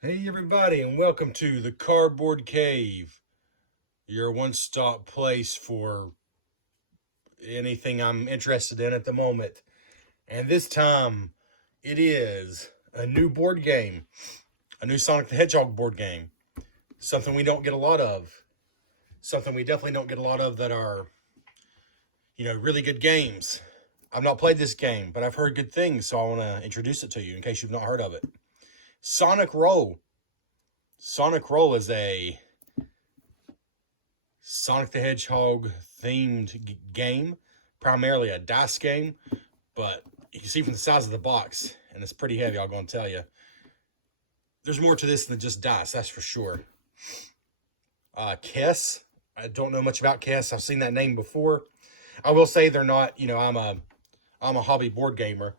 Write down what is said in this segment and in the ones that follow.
Hey everybody, and welcome to the Cardboard Cave, your one-stop place for anything I'm interested in at the moment. And this time, it is a new board game, a new Sonic the Hedgehog board game. Something we don't get a lot of. Something we definitely don't get a lot of that are, really good games. I've not played this game, but I've heard good things, so I want to introduce it to you in case you've not heard of it. Sonic Roll. Sonic Roll is a Sonic the Hedgehog themed game, primarily a dice game, but you can see from the size of the box, and it's pretty heavy, I'm going to tell you. There's more to this than just dice, that's for sure. Kess, I don't know much about Kess. I've seen that name before. I will say they're not, I'm a hobby board gamer,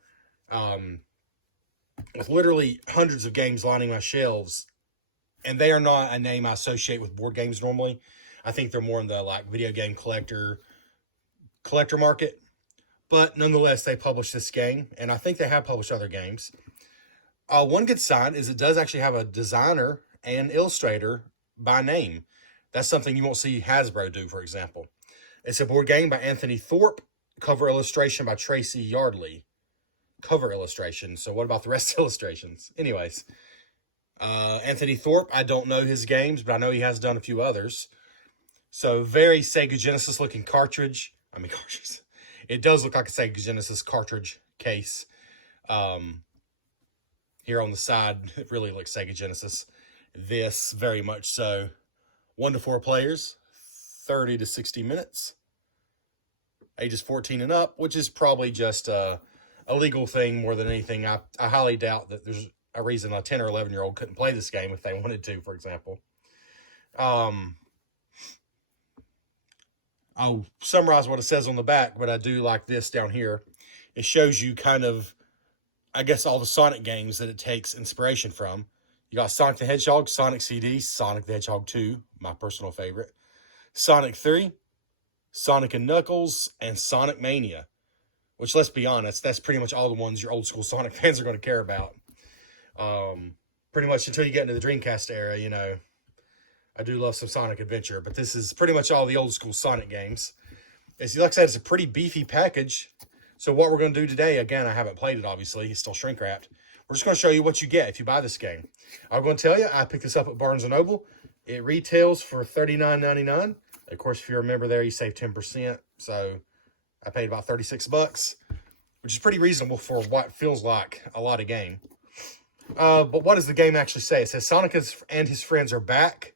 with literally hundreds of games lining my shelves, and they are not a name I associate with board games normally. I think they're more in the video game collector market. But nonetheless, they published this game, and I think they have published other games. One good sign is it does actually have a designer and illustrator by name. That's something you won't see Hasbro do, for example. It's a board game by Anthony Thorpe, cover illustration by Tracy Yardley. Cover illustration. So what about the rest of illustrations? Anyways, Anthony Thorpe, I don't know his games, but I know he has done a few others. So very Sega Genesis looking cartridge. Cartridge. It does look like a Sega Genesis cartridge case. Here on the side, it really looks Sega Genesis. This, very much so. 1 to 4 players, 30 to 60 minutes. Ages 14 and up, which is probably just a legal thing more than anything. I highly doubt that there's a reason a 10 or 11-year-old couldn't play this game if they wanted to, for example. I'll summarize what it says on the back, but I do like this down here. It shows you kind of, I guess, all the Sonic games that it takes inspiration from. You got Sonic the Hedgehog, Sonic CD, Sonic the Hedgehog 2, my personal favorite, Sonic 3, Sonic and Knuckles, and Sonic Mania, which, let's be honest, that's pretty much all the ones your old school Sonic fans are going to care about. Pretty much until you get into the Dreamcast era, I do love some Sonic Adventure, but this is pretty much all the old school Sonic games. Like I said, it's a pretty beefy package. So what we're going to do today, again, I haven't played it, obviously. It's still shrink wrapped. We're just going to show you what you get if you buy this game. I'm going to tell you, I picked this up at Barnes & Noble. It retails for $39.99. Of course, if you're a member there, you save 10%. So I paid about $36, which is pretty reasonable for what feels like a lot of game. But what does the game actually say? It says Sonic and his friends are back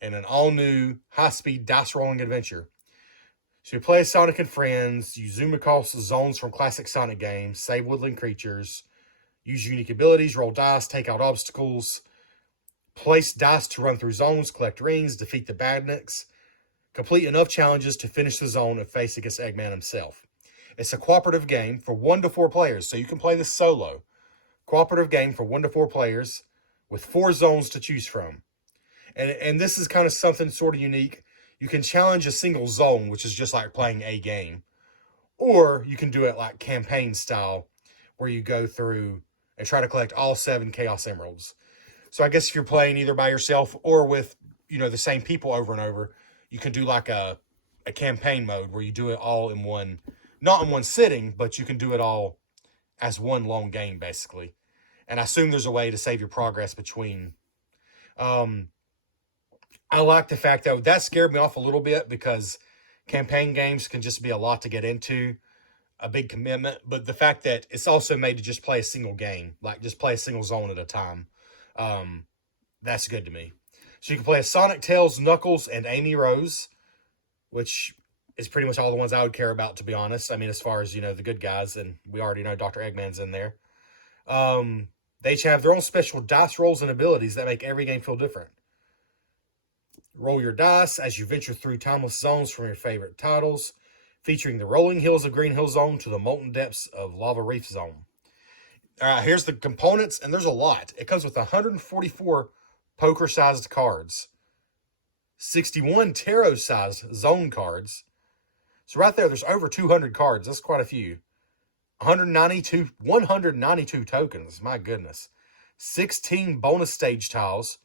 in an all-new, high-speed dice-rolling adventure. So you play as Sonic and friends, you zoom across the zones from classic Sonic games, save woodland creatures, use unique abilities, roll dice, take out obstacles, place dice to run through zones, collect rings, defeat the badniks, complete enough challenges to finish the zone and face against Eggman himself. It's a cooperative game for 1 to 4 players, so you can play this solo. Cooperative game for 1 to 4 players with 4 zones to choose from. And this is kind of something sort of unique. You can challenge a single zone, which is just like playing a game. Or you can do it like campaign style, where you go through and try to collect all 7 Chaos Emeralds. So I guess if you're playing either by yourself or with, the same people over and over, you can do like a campaign mode where you do it all in one, not in one sitting, but you can do it all as one long game, basically. And I assume there's a way to save your progress between. I like the fact that scared me off a little bit because campaign games can just be a lot to get into, a big commitment. But the fact that it's also made to just play a single game, like just play a single zone at a time, that's good to me. So you can play as Sonic, Tails, Knuckles, and Amy Rose, which is pretty much all the ones I would care about, to be honest. As far as, the good guys, and we already know Dr. Eggman's in there. They each have their own special dice rolls and abilities that make every game feel different. Roll your dice as you venture through timeless zones from your favorite titles, featuring the rolling hills of Green Hill Zone to the molten depths of Lava Reef Zone. All right, here's the components, and there's a lot. It comes with 144 poker-sized cards, 61 tarot-sized zone cards. So right there's over 200 cards. That's quite a few. 192 tokens. My goodness. 16 bonus stage tiles,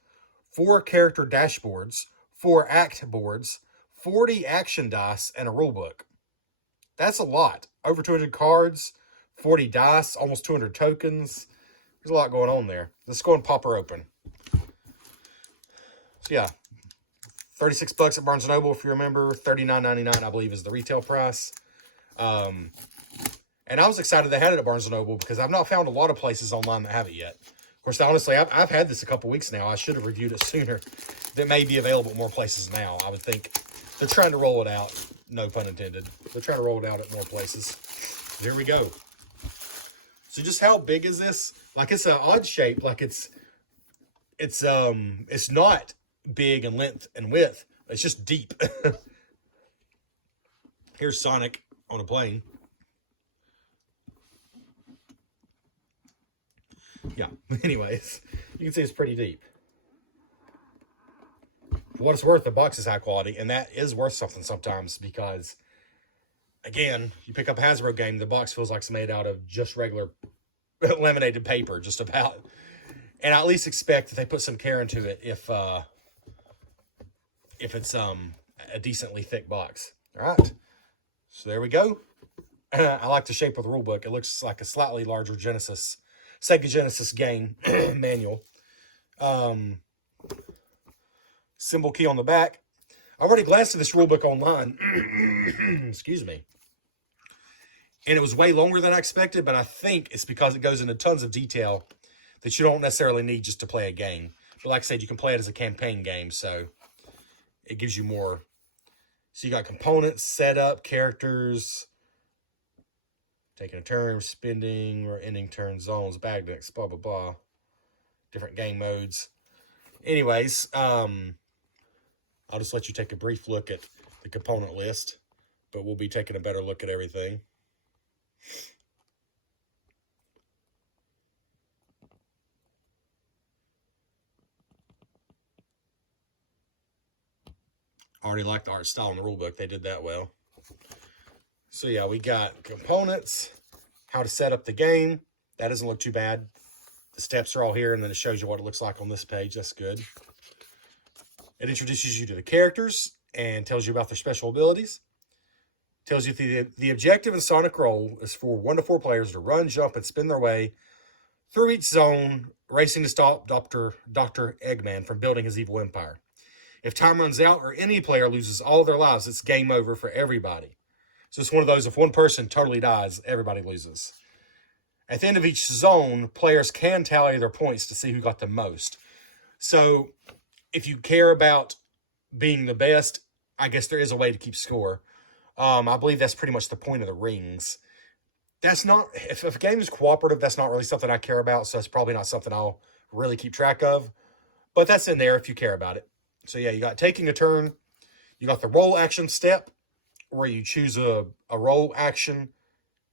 4 character dashboards, 4 act boards, 40 action dice, and a rulebook. That's a lot. Over 200 cards, 40 dice, almost 200 tokens. There's a lot going on there. Let's go and pop her open. So yeah, 36 bucks at Barnes & Noble, if you remember. $39.99, I believe, is the retail price. And I was excited they had it at Barnes & Noble because I've not found a lot of places online that have it yet. Of course, honestly, I've had this a couple weeks now. I should have reviewed it sooner. That may be available at more places now. I would think they're trying to roll it out. No pun intended. They're trying to roll it out at more places. There we go. So just how big is this? Like, it's an odd shape. Like, it's not big in length and width. It's just deep. Here's Sonic on a plane. Yeah, anyways, you can see it's pretty deep. For what it's worth, the box is high quality, and that is worth something sometimes because, again, you pick up a Hasbro game, the box feels like it's made out of just regular laminated paper, just about. And I at least expect that they put some care into it if it's a decently thick box. All right, so there we go. I like the shape of the rulebook. It looks like a slightly larger Sega Genesis game manual. Symbol key on the back. I already glanced at this rulebook online. Excuse me. And it was way longer than I expected, but I think it's because it goes into tons of detail that you don't necessarily need just to play a game. But like I said, you can play it as a campaign game, so it gives you more. So you got components, setup, characters, taking a turn, spending, or ending turn, zones, bag decks, blah, blah, blah. Different game modes. Anyways, I'll just let you take a brief look at the component list, but we'll be taking a better look at everything. I already like the art style in the rulebook. They did that well. So yeah, we got components, how to set up the game. That doesn't look too bad. The steps are all here, and then it shows you what it looks like on this page. That's good. It introduces you to the characters and tells you about their special abilities. Tells you the objective in Sonic Roll is for 1 to 4 players to run, jump, and spin their way through each zone, racing to stop Dr. Eggman from building his evil empire. If time runs out or any player loses all their lives, it's game over for everybody. So it's one of those, if one person totally dies, everybody loses. At the end of each zone, players can tally their points to see who got the most. So if you care about being the best, I guess there is a way to keep score. I believe that's pretty much the point of the rings. That's not, if a game is cooperative, that's not really something I care about, so it's probably not something I'll really keep track of. But that's in there if you care about it. So yeah, you got taking a turn. You got the roll action step, where you choose a roll action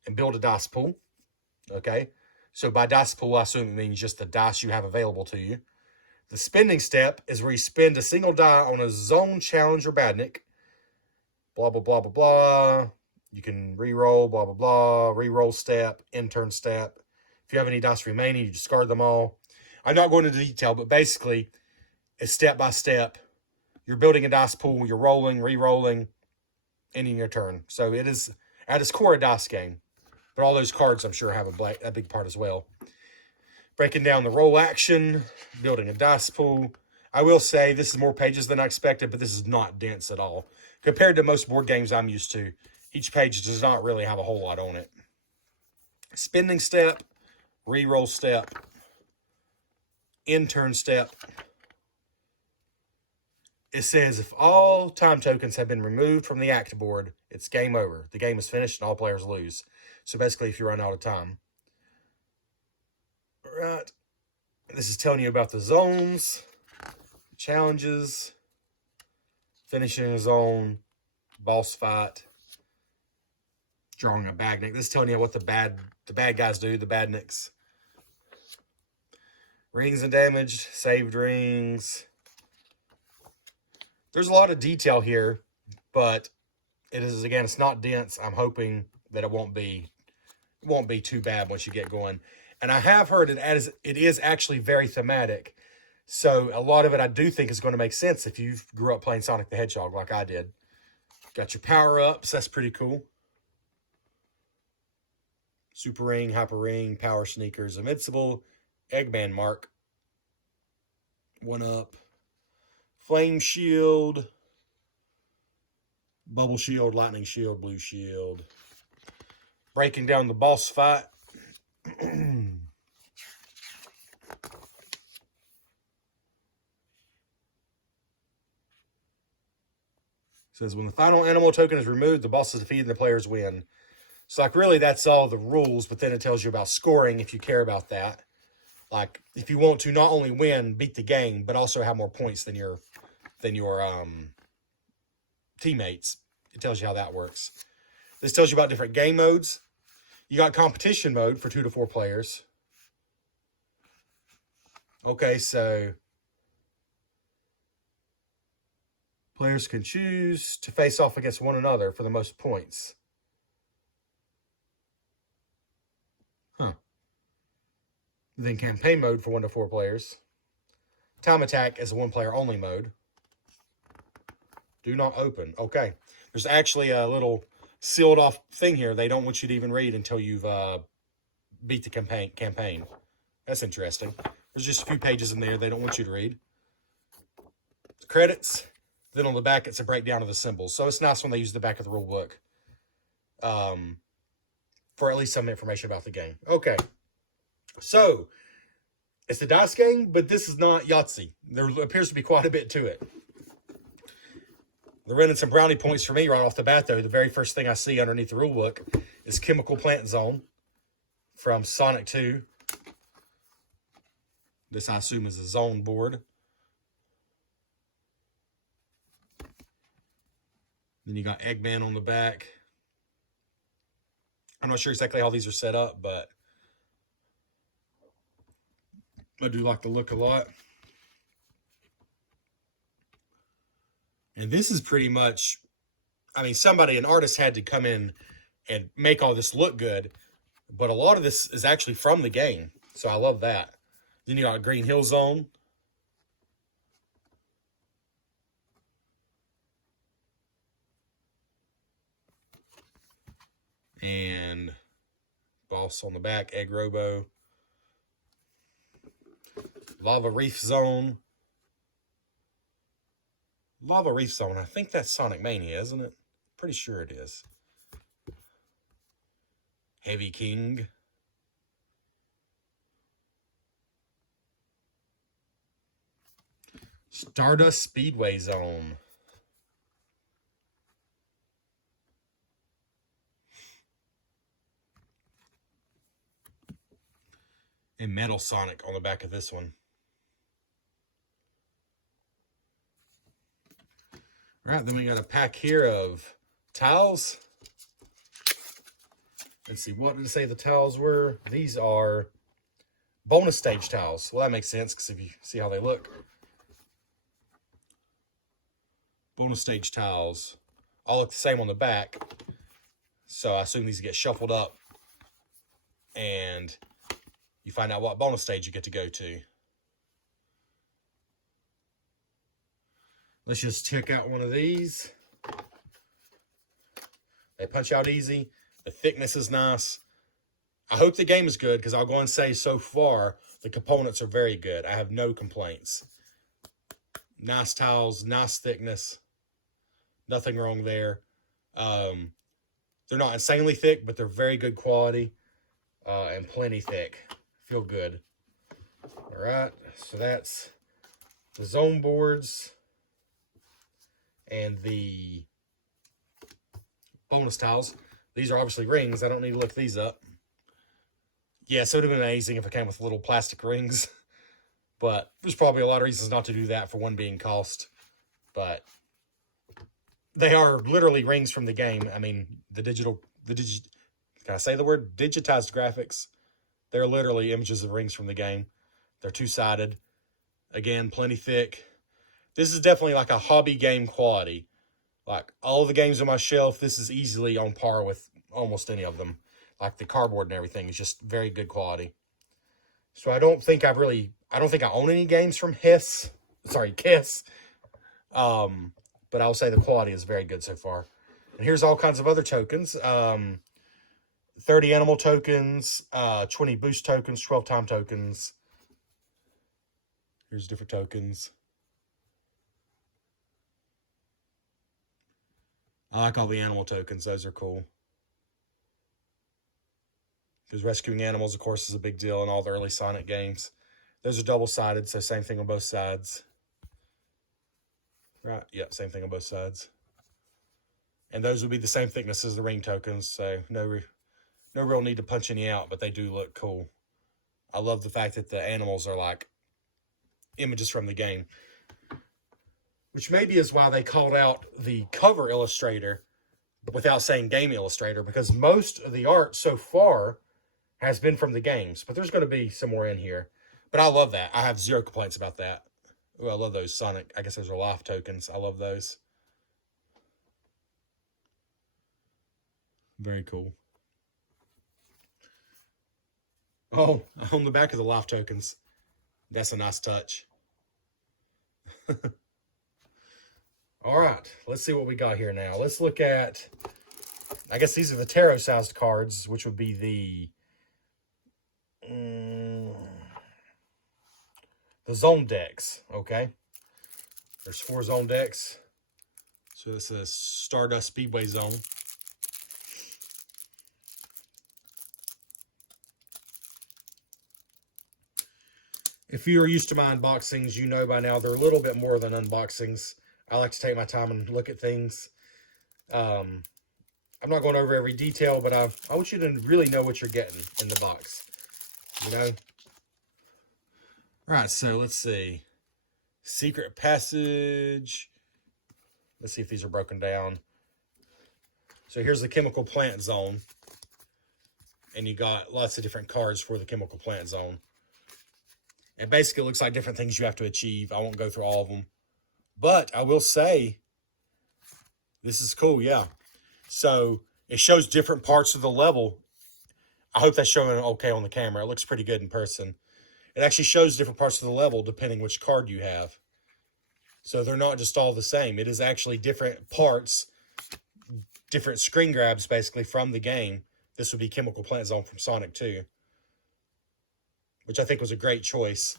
and build a dice pool. Okay, so by dice pool, I assume it means just the dice you have available to you. The spending step is where you spend a single die on a zone, challenge, or badnik. Blah, blah, blah, blah, blah. You can re-roll, blah, blah, blah. Re-roll step, in-turn step. If you have any dice remaining, you discard them all. I'm not going into detail, but basically, it's step by step. You're building a dice pool, you're rolling, re-rolling, ending your turn. So it is, at its core, a dice game. But all those cards, I'm sure, have a big part as well. Breaking down the roll action, building a dice pool. I will say this is more pages than I expected, but this is not dense at all. Compared to most board games I'm used to, each page does not really have a whole lot on it. Spending step, re-roll step, in-turn step. It says if all time tokens have been removed from the act board, it's game over. The game is finished and all players lose. So basically, if you run out of time. All right. This is telling you about the zones, challenges, finishing a zone, boss fight, drawing a badnik. This is telling you what the bad guys do, the badniks. Rings and damage, saved rings. There's a lot of detail here, but it is, again, it's not dense. I'm hoping that it won't be too bad once you get going. And I have heard it is actually very thematic. So a lot of it I do think is going to make sense if you grew up playing Sonic the Hedgehog like I did. Got your power-ups. That's pretty cool. Super Ring, Hyper Ring, Power Sneakers, Invincible, Eggman Mark, 1-Up, Flame Shield, Bubble Shield, Lightning Shield, Blue Shield. Breaking down the boss fight. Says when the final animal token is removed, the boss is defeated and the players win. So like really that's all the rules, but then it tells you about scoring if you care about that. Like if you want to not only win, beat the game, but also have more points than your teammates. It tells you how that works. This tells you about different game modes. You got competition mode for 2 to 4 players. Okay, so players can choose to face off against one another for the most points. Huh. Then campaign mode for 1 to 4 players. Time attack is a 1-player only mode. Do not open. Okay. There's actually a little sealed off thing here they don't want you to even read until you've beat the campaign. That's interesting. There's just a few pages in there they don't want you to read. Credits. Then on the back, it's a breakdown of the symbols. So it's nice when they use the back of the rule book for at least some information about the game. Okay. So it's a dice game, but this is not Yahtzee. There appears to be quite a bit to it. They're running some brownie points for me right off the bat, though. The very first thing I see underneath the rule book is Chemical Plant Zone from Sonic 2. This, I assume, is a zone board. Then you got Eggman on the back. I'm not sure exactly how these are set up, but I do like the look a lot. And this is pretty much, I mean, an artist had to come in and make all this look good, but a lot of this is actually from the game. So I love that. Then you got Green Hill Zone. And boss on the back, Egg Robo. Lava Reef Zone. Lava Reef Zone, I think that's Sonic Mania, isn't it? Pretty sure it is. Heavy King. Stardust Speedway Zone. And Metal Sonic on the back of this one. All right, then we got a pack here of tiles. Let's see, what did it say the tiles were? These are bonus stage tiles. Well, that makes sense because if you see how they look. Bonus stage tiles all look the same on the back. So I assume these get shuffled up and you find out what bonus stage you get to go to. Let's just check out one of these. They punch out easy. The thickness is nice. I hope the game is good because I'll go and say so far the components are very good. I have no complaints. Nice tiles, nice thickness. Nothing wrong there. They're not insanely thick, but they're very good quality and plenty thick. Feel good. All right, so that's the zone boards and the bonus tiles. These are obviously rings. I don't need to look these up. Yes, it would have been amazing if it came with little plastic rings. But there's probably a lot of reasons not to do that, for one being cost. But they are literally rings from the game. I mean, can I say the word? Digitized graphics. They're literally images of rings from the game. They're two-sided. Again, plenty thick. This is definitely like a hobby game quality. Like all of the games on my shelf, this is easily on par with almost any of them. Like the cardboard and everything is just very good quality. So I don't think I own any games from Kiss. But I'll say the quality is very good so far. And here's all kinds of other tokens. 30 animal tokens, 20 boost tokens, 12 time tokens. Here's different tokens. I like all the animal tokens. Those are cool. Because rescuing animals, of course, is a big deal in all the early Sonic games. Those are double-sided, so same thing on both sides. Right, yep, same thing on both sides. And those would be the same thickness as the ring tokens, so no real need to punch any out, but they do look cool. I love the fact that the animals are like images from the game. Which maybe is why they called out the cover illustrator without saying game illustrator, because most of the art so far has been from the games, but there's going to be some more in here. But I love that. I have zero complaints about that. Ooh, I love those Sonic. I guess those are life tokens. I love those. Very cool. Oh, on the back of the life tokens. That's a nice touch. All right, let's see what we got here now. Let's look at, I guess these are the tarot-sized cards, which would be the zone decks, okay? There's 4 zone decks. So this is Stardust Speedway Zone. If you are used to my unboxings, you know by now they're a little bit more than unboxings. I like to take my time and look at things. I'm not going over every detail, but I want you to really know what you're getting in the box. You know? All right, so let's see. Secret Passage. Let's see if these are broken down. So here's the Chemical Plant Zone. And you got lots of different cards for the Chemical Plant Zone. It basically looks like different things you have to achieve. I won't go through all of them. But I will say, this is cool, yeah. So it shows different parts of the level. I hope that's showing okay on the camera. It looks pretty good in person. It actually shows different parts of the level depending which card you have. So they're not just all the same. It is actually different parts, different screen grabs basically from the game. This would be Chemical Plant Zone from Sonic 2, which I think was a great choice.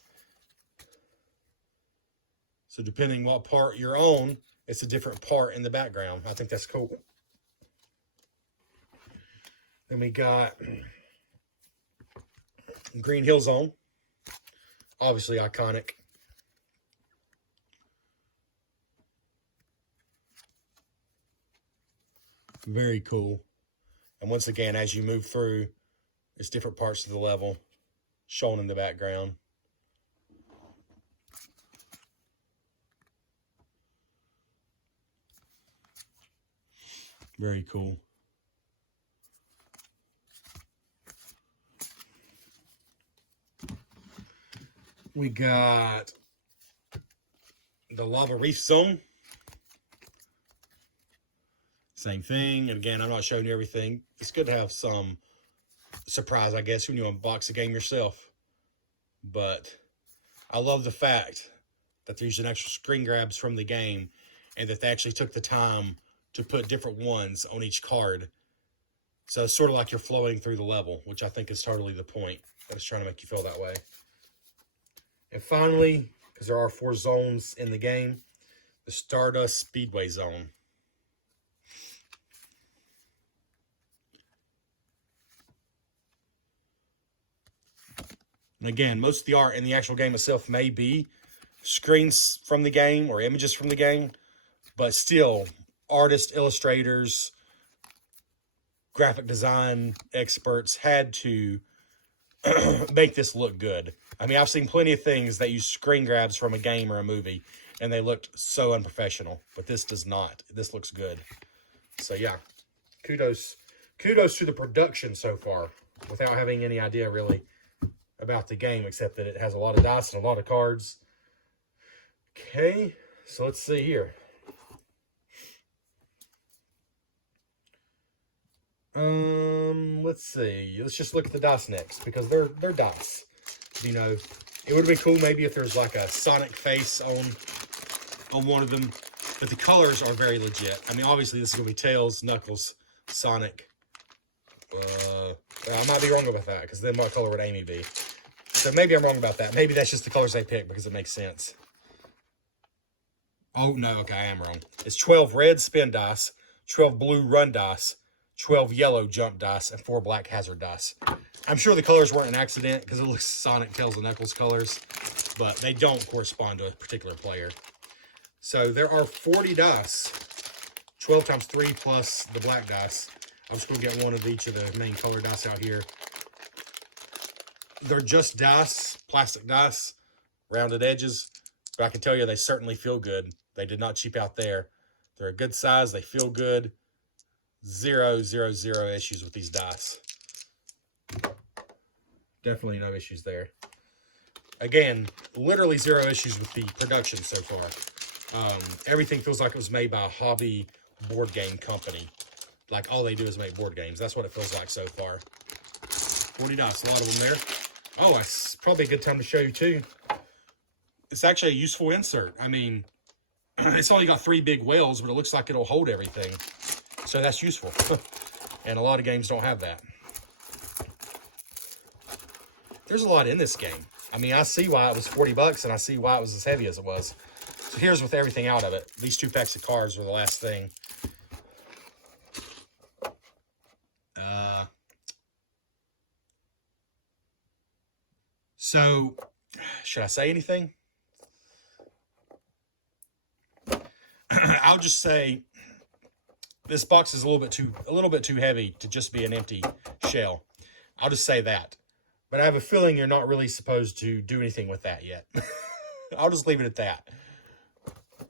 So depending what part you're on, it's a different part in the background. I think that's cool. Then we got Green Hill Zone. Obviously iconic. Very cool. And once again, as you move through, it's different parts of the level shown in the background. Very cool. We got the Lava Reef Zone. Same thing. And again, I'm not showing you everything. It's good to have some surprise, I guess, when you unbox a game yourself. But I love the fact that they're using extra screen grabs from the game and that they actually took the time to put different ones on each card. So it's sort of like you're flowing through the level, which I think is totally the point. I was trying to make you feel that way. And finally, because there are 4 zones in the game, the Stardust Speedway Zone. And again, most of the art in the actual game itself may be screens from the game or images from the game, but still, artists, illustrators, graphic design experts had to make this look good. I mean, I've seen plenty of things that use screen grabs from a game or a movie, and they looked so unprofessional, but this does not. This looks good. So yeah, kudos to the production so far, without having any idea really about the game, except that it has a lot of dice and a lot of cards. Okay, so let's see here. Let's see. Let's just look at the dice next, because they're dice. You know, it would have been cool maybe if there's like a Sonic face on one of them. But the colors are very legit. I mean, obviously this is going to be Tails, Knuckles, Sonic. I might be wrong about that, because then what color would Amy be? So maybe I'm wrong about that. Maybe that's just the colors they picked because it makes sense. Oh, no, okay, I am wrong. It's 12 red spin dice, 12 blue run dice, 12 yellow jump dice, and 4 black hazard dice. I'm sure the colors weren't an accident because it looks Sonic, Tails, and Knuckles colors, but they don't correspond to a particular player. So there are 40 dice, 12 times 3 plus the black dice. I'm just going to get one of each of the main color dice out here. They're just dice, plastic dice, rounded edges, but I can tell you they certainly feel good. They did not cheap out there. They're a good size. They feel good. Zero issues with these dice. Definitely no issues there. Again, literally 0 issues with the production so far. Everything feels like it was made by a hobby board game company. Like, all they do is make board games. That's what it feels like so far. 40 dice, a lot of them there. Oh, it's probably a good time to show you, too. It's actually a useful insert. I mean, it's only got 3 big whales, but it looks like it'll hold everything. So that's useful. And a lot of games don't have that. There's a lot in this game. I mean, I see why it was 40 bucks, and I see why it was as heavy as it was. So here's with everything out of it. These 2 packs of cards are the last thing. So, should I say anything? I'll just say this box is a little bit too heavy to just be an empty shell. I'll just say that. But I have a feeling you're not really supposed to do anything with that yet. I'll just leave it at that.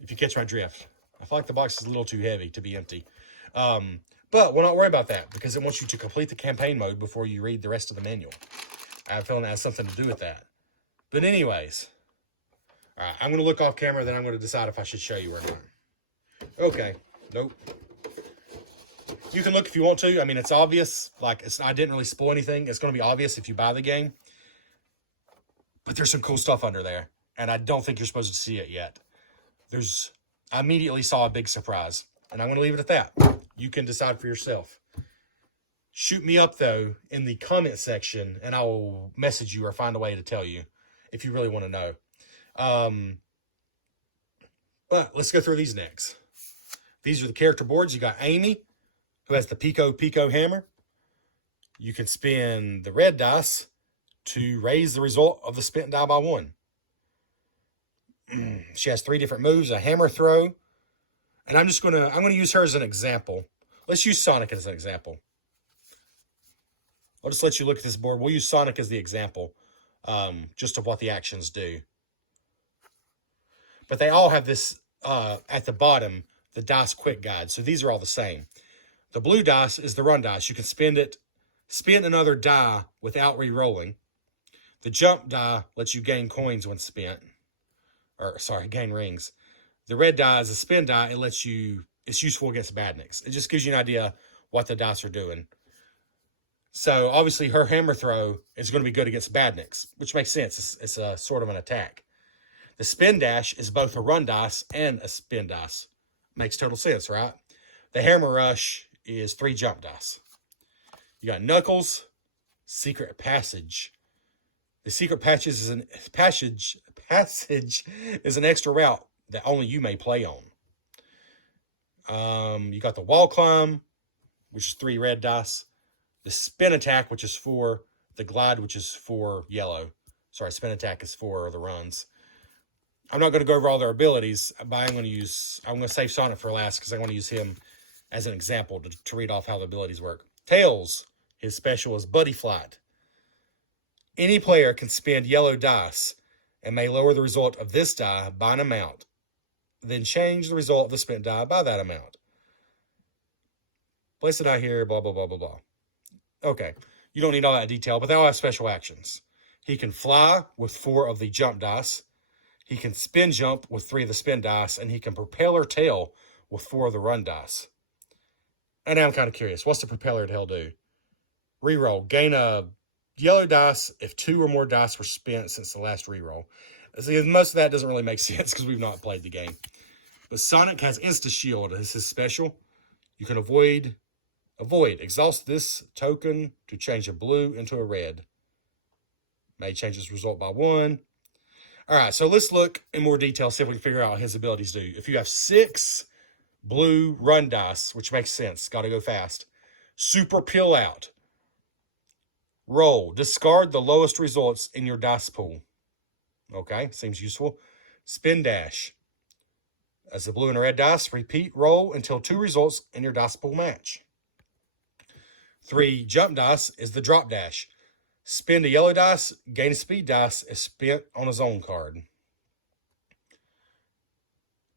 If you catch my drift. I feel like the box is a little too heavy to be empty. But we'll not worry about that, because it wants you to complete the campaign mode before you read the rest of the manual. I have a feeling it has something to do with that. But anyways, all right, I'm going to look off camera, then I'm going to decide if I should show you or not. Okay, nope. You can look if you want to. I mean, it's obvious. Like, I didn't really spoil anything. It's going to be obvious if you buy the game. But there's some cool stuff under there, and I don't think you're supposed to see it yet. I immediately saw a big surprise, and I'm going to leave it at that. You can decide for yourself. Shoot me up, though, in the comment section, and I will message you or find a way to tell you if you really want to know. But let's go through these next. These are the character boards. You got Amy, who has the Pico hammer. You can spin the red dice to raise the result of the spent die by 1. She has 3 different moves, a hammer throw. And I'm going to use her as an example. Let's use Sonic as an example. I'll just let you look at this board. We'll use Sonic as the example, just of what the actions do. But they all have this, at the bottom, the dice quick guide. So these are all the same. The blue dice is the run dice. You can spin another die without re-rolling. The jump die lets you gain coins when spent. Gain rings. The red die is a spin die. It's useful against badniks. It just gives you an idea what the dice are doing. So, obviously, her hammer throw is going to be good against badniks, which makes sense. It's a sort of an attack. The spin dash is both a run dice and a spin dice. Makes total sense, right? The hammer rush is 3 jump dice. You got Knuckles, Secret Passage. The Secret Passage is an extra route that only you may play on. You got the Wall Climb, which is 3 red dice. The Spin Attack, which is 4. The Glide, which is 4 yellow. Sorry, Spin Attack is 4 the runs. I'm not going to go over all their abilities, but I'm going to save Sonic for last because I want to use him as an example to read off how the abilities work. Tails, his special is Buddy Flight. Any player can spend yellow dice and may lower the result of this die by an amount, then change the result of the spent die by that amount. Place the die here, blah, blah, blah, blah, blah. Okay, you don't need all that detail, but they all have special actions. He can fly with 4 of the jump dice. He can spin jump with 3 of the spin dice, and he can propeller tail with 4 of the run dice. And now I'm kind of curious. What's the propeller tail do? Reroll. Gain a yellow dice if 2 or more dice were spent since the last reroll. See, most of that doesn't really make sense because we've not played the game. But Sonic has Insta-Shield as his special. You can avoid, exhaust this token to change a blue into a red. May change its result by 1. All right, so let's look in more detail, see if we can figure out what his abilities do. If you have 6 blue run dice, which makes sense, got to go fast. Super Peel Out. Roll. Discard the lowest results in your dice pool. Okay, seems useful. Spin Dash. As the blue and red dice, repeat roll until 2 results in your dice pool match. 3 Jump Dice is the Drop Dash. Spin the yellow dice, gain a speed dice is spent on a zone card.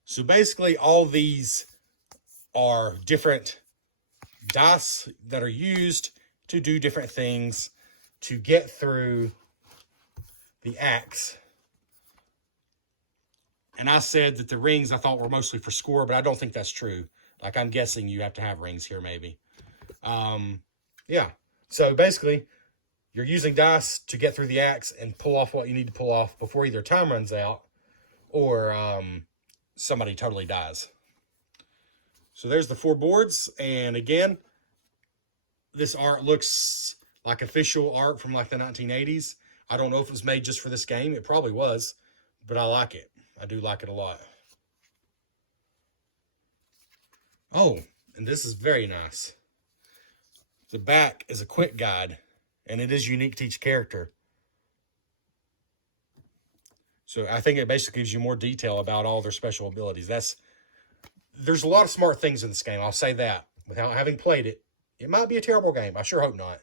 So basically all these are different dice that are used to do different things to get through the acts. And I said that the rings I thought were mostly for score, but I don't think that's true. Like, I'm guessing you have to have rings here maybe. Yeah. So basically, you're using dice to get through the acts and pull off what you need to pull off before either time runs out or somebody totally dies. So there's the 4 boards. And again, this art looks like official art from like the 1980s. I don't know if it was made just for this game. It probably was, but I like it. I do like it a lot. Oh, and this is very nice. The back is a quick guide, and it is unique to each character. So I think it basically gives you more detail about all their special abilities. There's a lot of smart things in this game, I'll say that. Without having played it, it might be a terrible game. I sure hope not.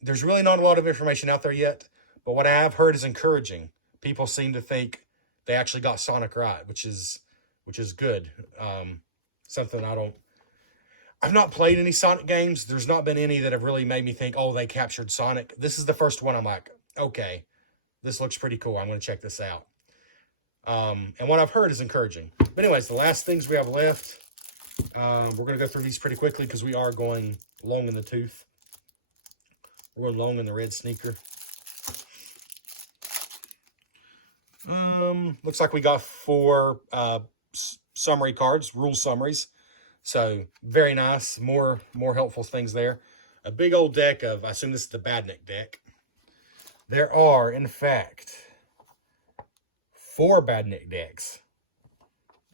There's really not a lot of information out there yet, but what I have heard is encouraging. People seem to think they actually got Sonic right, which is good. Something I've not played any Sonic games. There's not been any that have really made me think, oh, they captured Sonic. This is the first one I'm like, okay, this looks pretty cool. I'm going to check this out. And what I've heard is encouraging. But anyways, the last things we have left, we're going to go through these pretty quickly because we are going long in the tooth. We're going long in the red sneaker. Looks like we got 4 summary cards, rule summaries. So very nice, more helpful things there. A big old deck of, I assume this is the Badnik deck. There are, in fact, 4 Badnik decks.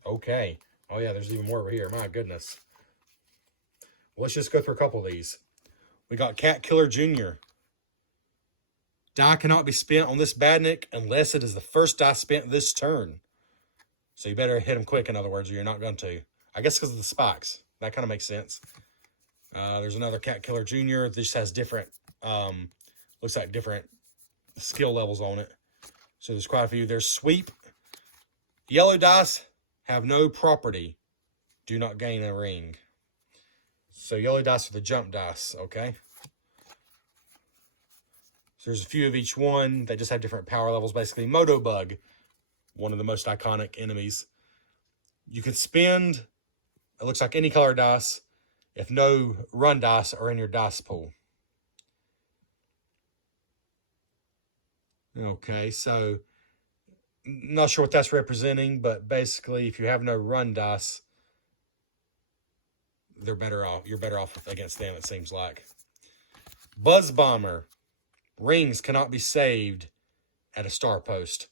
Okay. Oh yeah, there's even more over here. My goodness. Well, let's just go through a couple of these. We got Cat Killer Jr. Die cannot be spent on this Badnik unless it is the first die spent this turn. So you better hit him quick, in other words, or you're not going to. I guess because of the spikes. That kind of makes sense. There's another Cat Killer Jr. This has different, looks like different skill levels on it. So there's quite a few. There's Sweep. Yellow dice have no property. Do not gain a ring. So yellow dice are the jump dice, okay? So there's a few of each one. They just have different power levels, basically. Moto Bug, one of the most iconic enemies. You can spend, it looks like any color dice, if no run dice are in your dice pool. Okay, so not sure what that's representing, but basically if you have no run dice, they're better off. You're better off against them, it seems like. Buzz Bomber. Rings cannot be saved at a star post.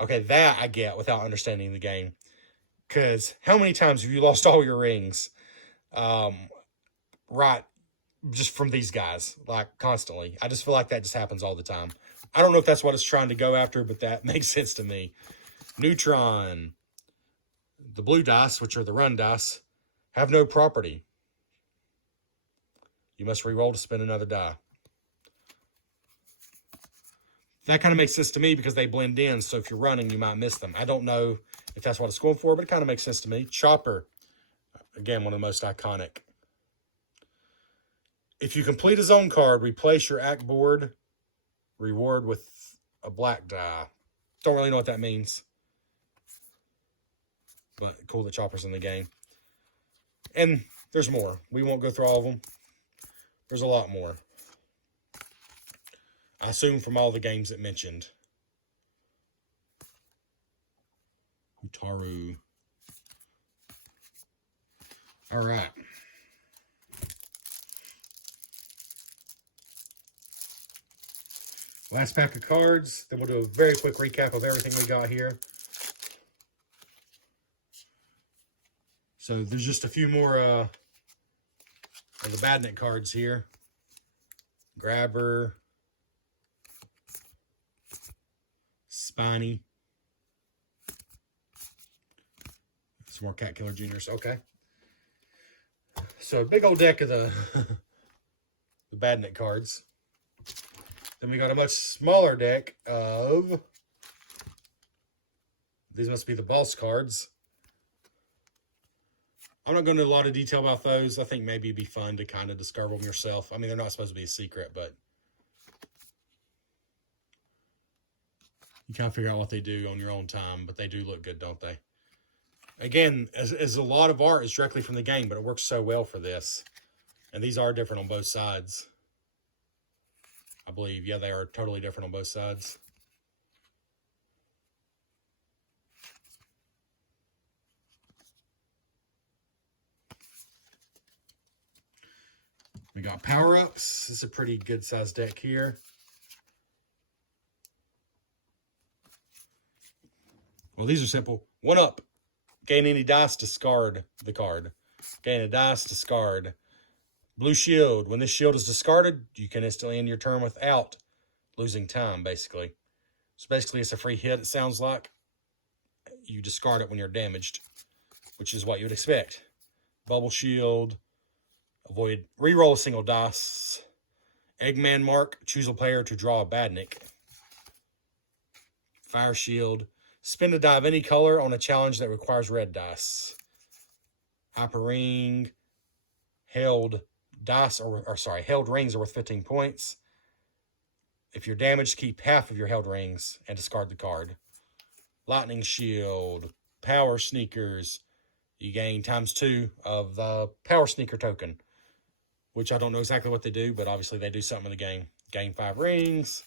Okay, that I get without understanding the game. Because how many times have you lost all your rings? Right, just from these guys, like constantly. I just feel like that just happens all the time. I don't know if that's what it's trying to go after, but that makes sense to me. Neutron. The blue dice, which are the run dice, have no property. You must re-roll to spin another die. That kind of makes sense to me because they blend in, so if you're running, you might miss them. I don't know if that's what it's going for, but it kind of makes sense to me. Chopper. Again, one of the most iconic. If you complete a zone card, replace your act board reward with a black die. Don't really know what that means. But cool that Chopper's in the game. And there's more. We won't go through all of them. There's a lot more. I assume from all the games it mentioned. Utaru. All right. Last pack of cards. Then we'll do a very quick recap of everything we got here. So there's just a few more of the Badnik cards here. Grabber. Spiny. Some more Cat Killer Juniors. Okay. So a big old deck of the the Badnik cards. Then we got a much smaller deck of, these must be the boss cards. I'm not going into a lot of detail about those. I think maybe it'd be fun to kind of discover them yourself. I mean, they're not supposed to be a secret, but you kind of figure out what they do on your own time. But they do look good, don't they? Again, as a lot of art is directly from the game, but it works so well for this. And these are different on both sides. I believe, yeah, they are totally different on both sides. We got power-ups. This is a pretty good-sized deck here. Well, these are simple. 1 up. Gain any dice, discard the card. Gain a dice, discard. Blue shield. When this shield is discarded, you can instantly end your turn without losing time, basically. So basically, it's a free hit, it sounds like. You discard it when you're damaged, which is what you would expect. Bubble shield. Avoid. Reroll a single dice. Eggman mark. Choose a player to draw a Badnik. Fire shield. Spin a die of any color on a challenge that requires red dice. Hyper ring. Held dice, held rings are worth 15 points. If you're damaged, keep half of your held rings and discard the card. Lightning shield. Power sneakers. You gain ×2 of the power sneaker token, which I don't know exactly what they do, but obviously they do something in the game. Gain 5 rings.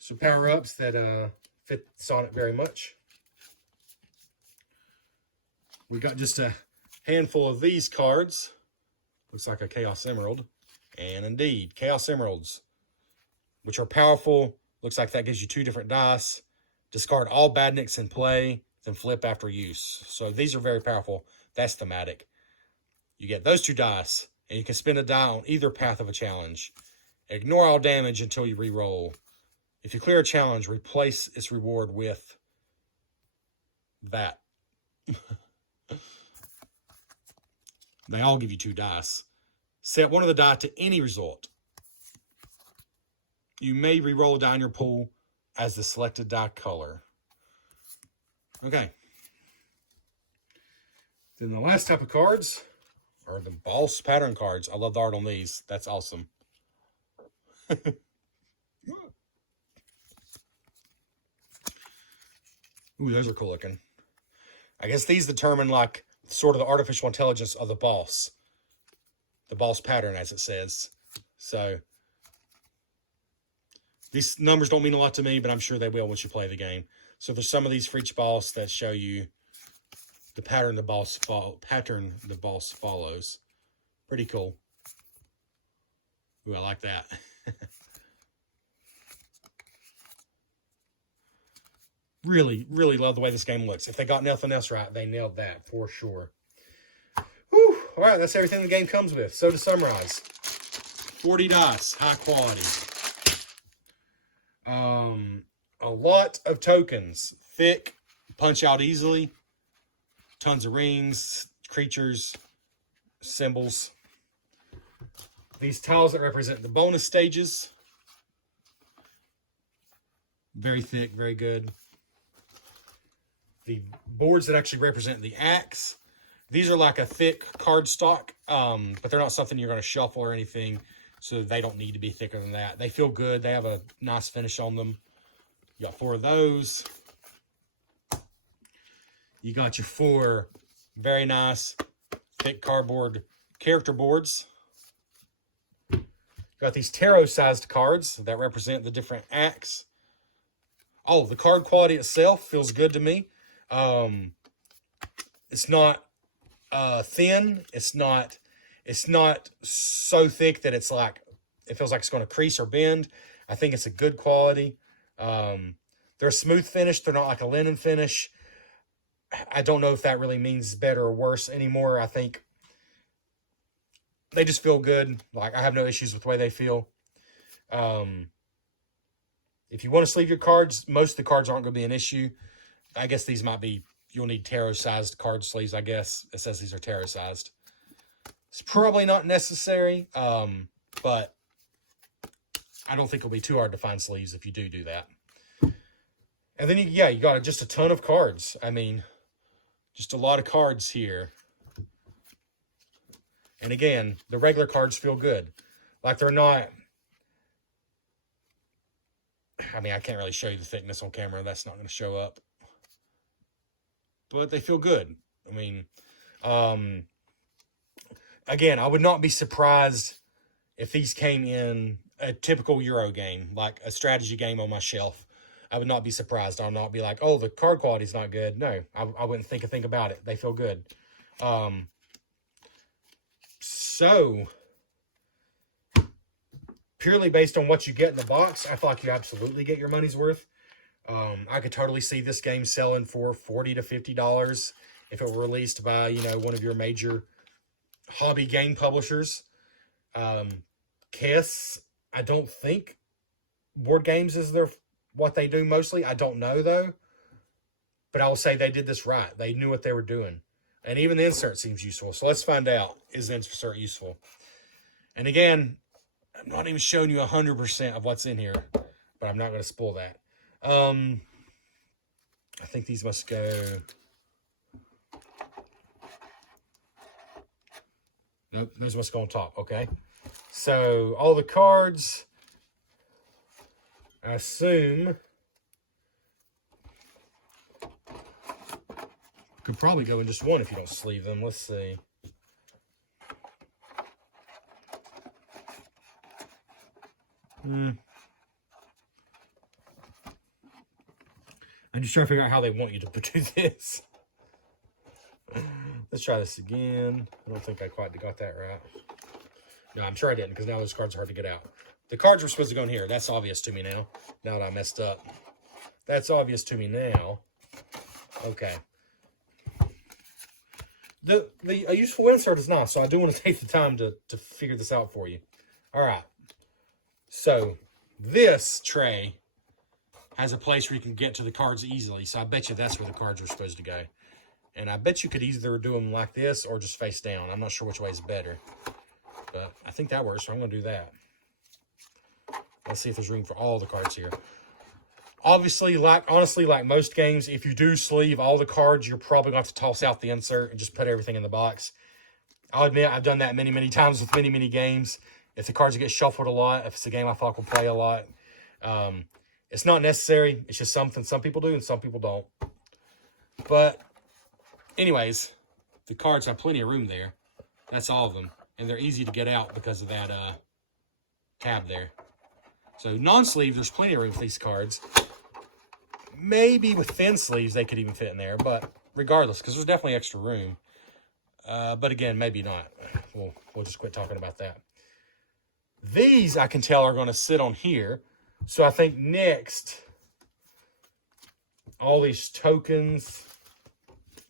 Some power-ups that fit Sonic very much. We got just a handful of these cards. Looks like a Chaos Emerald. And indeed, Chaos Emeralds, which are powerful. Looks like that gives you 2 different dice. Discard all Badniks in play, then flip after use. So these are very powerful. That's thematic. You get those 2 dice, and you can spin a die on either path of a challenge. Ignore all damage until you re-roll. If you clear a challenge, replace its reward with that. They all give you 2 dice. Set one of the die to any result. You may re-roll a die in your pool as the selected die color. Okay. Then the last type of cards are the boss pattern cards. I love the art on these. That's awesome. Ooh, those are cool looking. I guess these determine like sort of the artificial intelligence of the boss. The boss pattern, as it says. So these numbers don't mean a lot to me, but I'm sure they will once you play the game. So there's some of these for each boss that show you the pattern the boss follows. Pretty cool. Ooh, I like that. Really, really love the way this game looks. If they got nothing else right, they nailed that for sure. Whew. All right, that's everything the game comes with. So to summarize, 40 dice, high quality. A lot of tokens, thick, punch out easily. Tons of rings, creatures, symbols. These tiles that represent the bonus stages. Very thick, very good. The boards that actually represent the axe. These are like a thick cardstock, but they're not something you're going to shuffle or anything, so they don't need to be thicker than that. They feel good. They have a nice finish on them. You got 4 of those. You got your 4 very nice thick cardboard character boards. Got these tarot-sized cards that represent the different acts. Oh, the card quality itself feels good to me. It's not thin. It's not so thick that it's like, it feels like it's going to crease or bend. I think it's a good quality. They're a smooth finish. They're not like a linen finish. I don't know if that really means better or worse anymore. I think they just feel good. Like, I have no issues with the way they feel. If you want to sleeve your cards, most of the cards aren't going to be an issue. I guess these might be, you'll need tarot-sized card sleeves, I guess. It says these are tarot-sized. It's probably not necessary, but I don't think it'll be too hard to find sleeves if you do that. And then, you got just a ton of cards. I mean, just a lot of cards here. And again, the regular cards feel good. Like, they're not... I mean, I can't really show you the thickness on camera. That's not going to show up. But they feel good. I mean, again, I would not be surprised if these came in a typical Euro game, like a strategy game on my shelf. I would not be surprised. I'll not be like, oh, the card quality is not good. No, I wouldn't think a thing about it. They feel good. So, purely based on what you get in the box, I feel like you absolutely get your money's worth. I could totally see this game selling for $40 to $50 if it were released by, one of your major hobby game publishers. Kiss, I don't think board games is what they do mostly. I don't know, though. But I will say they did this right. They knew what they were doing. And even the insert seems useful. So let's find out, is the insert useful? And again, I'm not even showing you 100% of what's in here, but I'm not going to spoil that. I think these must go... Nope, those must go on top, okay? So, all the cards, I assume, could probably go in just one if you don't sleeve them. Let's see. I'm just trying to figure out how they want you to do this. Let's try this again. I don't think I quite got that right. No, I'm sure I didn't, because now those cards are hard to get out. The cards were supposed to go in here. That's obvious to me now. Now that I messed up. That's obvious to me now. Okay. A useful insert is nice, so I do want to take the time to figure this out for you. All right. So, this tray has a place where you can get to the cards easily, so I bet you that's where the cards are supposed to go. And I bet you could either do them like this or just face down. I'm not sure which way is better. But I think that works, so I'm going to do that. Let's see if there's room for all the cards here. Obviously, honestly, like most games, if you do sleeve all the cards, you're probably going to have to toss out the insert and just put everything in the box. I'll admit, I've done that many, many times with many, many games. If the cards get shuffled a lot, if it's a game I thought will play a lot. It's not necessary. It's just something some people do and some people don't. But anyways, the cards have plenty of room there. That's all of them. And they're easy to get out because of that tab there. So non-sleeve, there's plenty of room for these cards. Maybe with thin sleeves, they could even fit in there. But regardless, because there's definitely extra room. But again, maybe not. We'll just quit talking about that. These, I can tell, are going to sit on here. So I think next, all these tokens...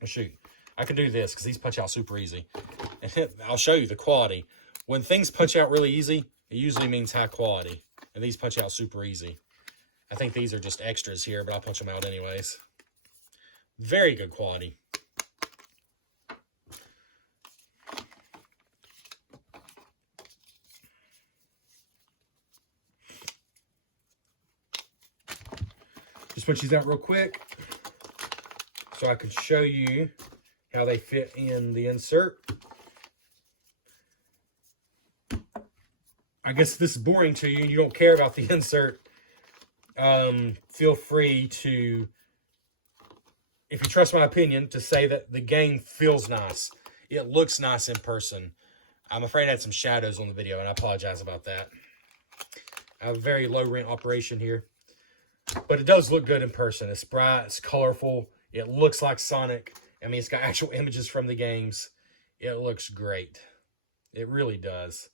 Oh, shoot. I can do this because these punch out super easy. And I'll show you the quality. When things punch out really easy, it usually means high quality. And these punch out super easy. I think these are just extras here, but I'll punch them out anyways. Very good quality. Just punch these out real quick so I can show you how they fit in the insert. I guess this is boring to you. You don't care about the insert. Feel free to, if you trust my opinion, to say that the game feels nice. It looks nice in person. I'm afraid I had some shadows on the video, and I apologize about that. I have a very low rent operation here. But it does look good in person. It's bright, it's colorful, it looks like Sonic. I mean, it's got actual images from the games. It looks great. It really does.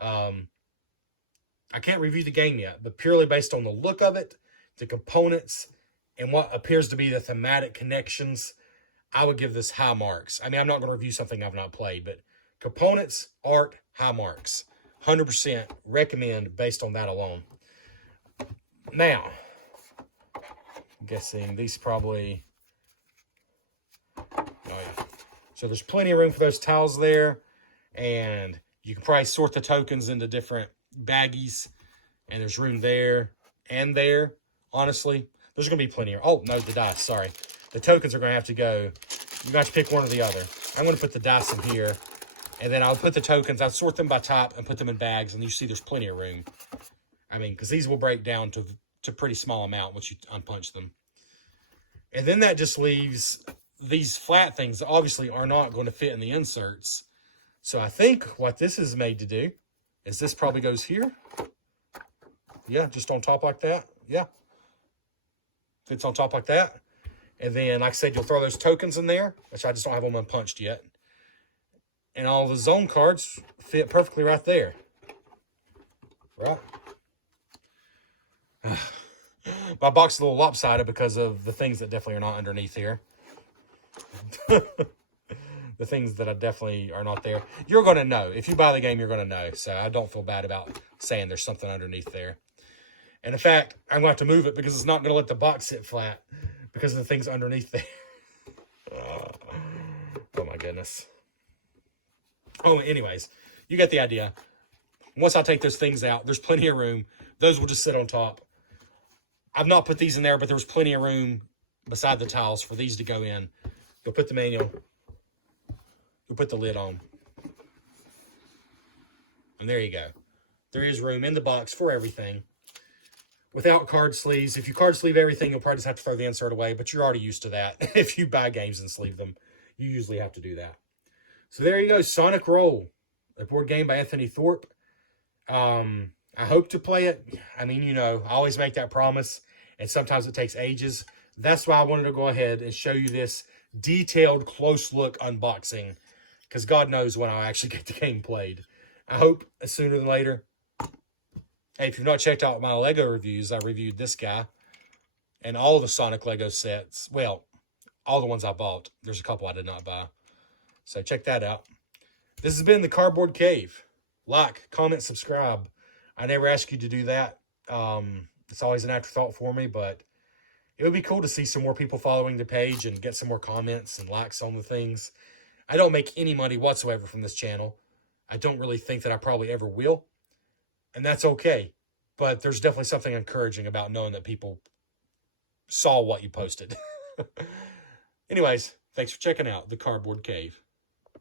I can't review the game yet, but purely based on the look of it, the components, and what appears to be the thematic connections, I would give this high marks. I mean, I'm not going to review something I've not played, but components, art, high marks. 100% recommend based on that alone. Now, I'm guessing these probably... Oh, yeah. So there's plenty of room for those tiles there, and you can probably sort the tokens into different baggies, and there's room there and there. Honestly, there's going to be plenty of... Oh, no, the dice, sorry. The tokens are going to have to go... You got to pick one or the other. I'm going to put the dice in here, and then I'll put the tokens, I'll sort them by type and put them in bags, and you see there's plenty of room. I mean, because these will break down to pretty small amount once you unpunch them. And then that just leaves these flat things that obviously are not going to fit in the inserts. So I think what this is made to do is this probably goes here. Yeah, just on top like that. Yeah. Fits on top like that. And then, like I said, you'll throw those tokens in there, which I just don't have them unpunched yet. And all the zone cards fit perfectly right there. Right? My box is a little lopsided because of the things that definitely are not underneath here. The things that I definitely are not there. You're going to know. If you buy the game, you're going to know. So I don't feel bad about saying there's something underneath there. And in fact, I'm going to have to move it because it's not going to let the box sit flat because of the things underneath there. Oh my goodness. Oh, anyways, you get the idea. Once I take those things out, there's plenty of room. Those will just sit on top. I've not put these in there, but there was plenty of room beside the tiles for these to go in. You'll put the manual. You'll put the lid on. And there you go. There is room in the box for everything. Without card sleeves. If you card sleeve everything, you'll probably just have to throw the insert away, but you're already used to that. If you buy games and sleeve them, you usually have to do that. So there you go, Sonic Roll, a board game by Anthony Thorpe. I hope to play it. I mean, you know, I always make that promise, and sometimes it takes ages. That's why I wanted to go ahead and show you this detailed, close look unboxing, because God knows when I'll actually get the game played. I hope sooner than later. Hey, if you've not checked out my Lego reviews, I reviewed this guy and all the Sonic Lego sets. Well, all the ones I bought. There's a couple I did not buy. So check that out. This has been the Cardboard Cave. Like, comment, subscribe. I never ask you to do that. It's always an afterthought for me, but it would be cool to see some more people following the page and get some more comments and likes on the things. I don't make any money whatsoever from this channel. I don't really think that I probably ever will. And that's okay. But there's definitely something encouraging about knowing that people saw what you posted. Anyways, thanks for checking out the Cardboard Cave.